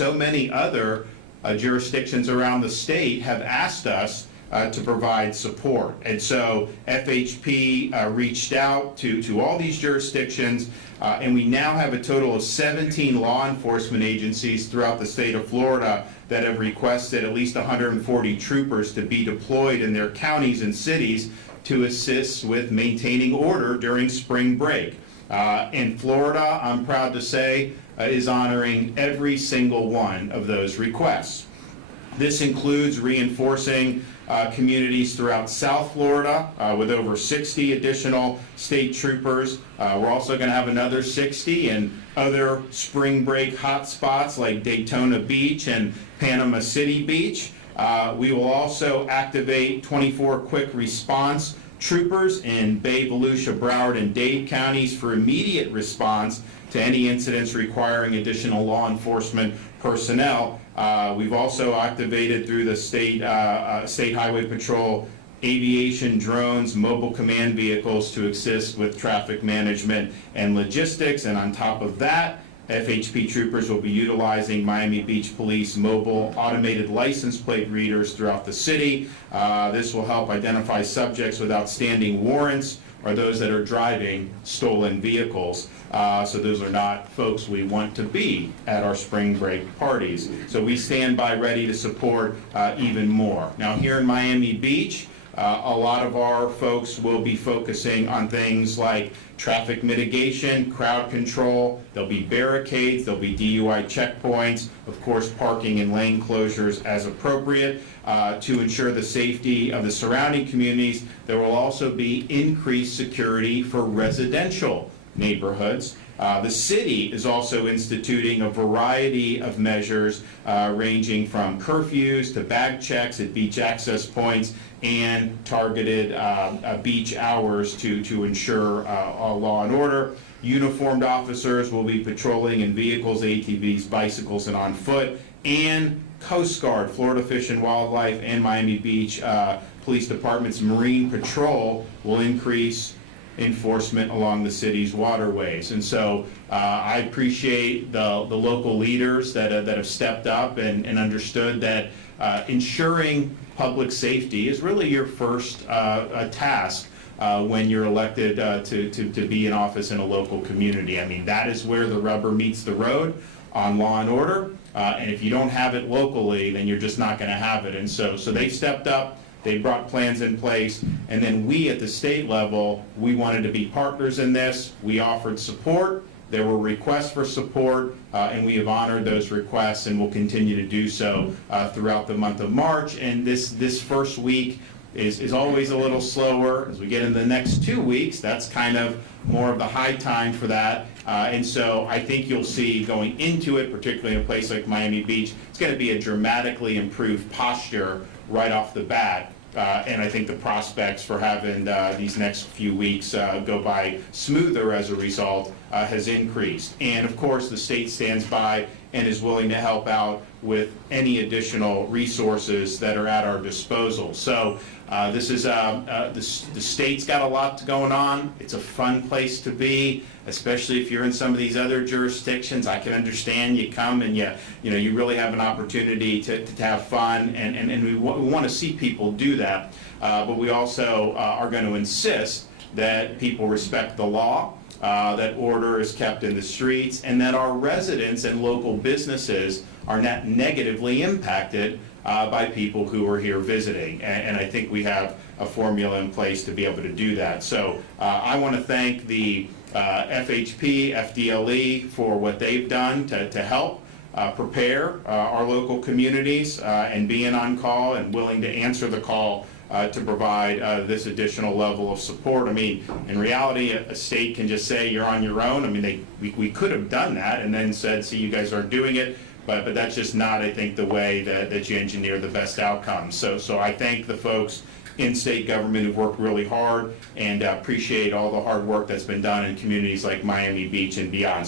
so many other jurisdictions around the state have asked us to provide support. And so FHP reached out to all these jurisdictions, and we now have a total of 17 law enforcement agencies throughout the state of Florida that have requested at least 140 troopers to be deployed in their counties and cities to assist with maintaining order during spring break. And Florida, I'm proud to say, is honoring every single one of those requests. This includes reinforcing communities throughout South Florida with over 60 additional state troopers. We're also going to have another 60 in other spring break hotspots like Daytona Beach and Panama City Beach. We will also activate 24 quick response troopers in Bay, Volusia, Broward, and Dade counties for immediate response to any incidents requiring additional law enforcement personnel. We've also activated through the State Highway Patrol aviation, drones, mobile command vehicles to assist with traffic management and logistics. And on top of that, FHP troopers will be utilizing Miami Beach Police mobile automated license plate readers throughout the city. This will help identify subjects with outstanding warrants or those that are driving stolen vehicles. So those are not folks we want to be at our spring break parties. So we stand by ready to support even more. Now here in Miami Beach, a lot of our folks will be focusing on things like traffic mitigation, crowd control, there'll be barricades, there'll be DUI checkpoints, of course parking and lane closures as appropriate. To ensure the safety of the surrounding communities, there will also be increased security for residential neighborhoods. The city is also instituting a variety of measures ranging from curfews to bag checks at beach access points and targeted beach hours to ensure law and order. Uniformed officers will be patrolling in vehicles, ATVs, bicycles, and on foot. And Coast Guard, Florida Fish and Wildlife, and Miami Beach Police Department's Marine Patrol will increase enforcement along the city's waterways. And so I appreciate the local leaders that have stepped up and understood that ensuring public safety is really your first task when you're elected to be in office in a local community. I mean, that is where the rubber meets the road on law and order. And if you don't have it locally, then you're just not going to have it. And so they stepped up. They brought plans in place, and then we at the state level, we wanted to be partners in this. We offered support. There were requests for support, and we have honored those requests and will continue to do so throughout the month of March. And this first week is always a little slower. As we get into the next 2 weeks, that's kind of more of the high time for that. And so I think you'll see going into it, particularly in a place like Miami Beach, it's going to be a dramatically improved posture right off the bat. And I think the prospects for having these next few weeks go by smoother as a result has increased. And of course, the state stands by and is willing to help out with any additional resources that are at our disposal. So this is the state's got a lot going on. It's a fun place to be, especially if you're in some of these other jurisdictions. I can understand you come and you really have an opportunity to have fun, and we want to see people do that. But we also are going to insist that people respect the law, that order is kept in the streets, and that our residents and local businesses are not negatively impacted by people who are here visiting. And I think we have a formula in place to be able to do that. So I want to thank the FHP, FDLE for what they've done to help prepare our local communities and being on call and willing to answer the call to provide this additional level of support. I mean, in reality, a state can just say you're on your own. I mean, we could have done that and then said, see, you guys aren't doing it. But that's just not, I think, the way that you engineer the best outcomes. So I thank the folks in state government who've worked really hard, and appreciate all the hard work that's been done in communities like Miami Beach and beyond.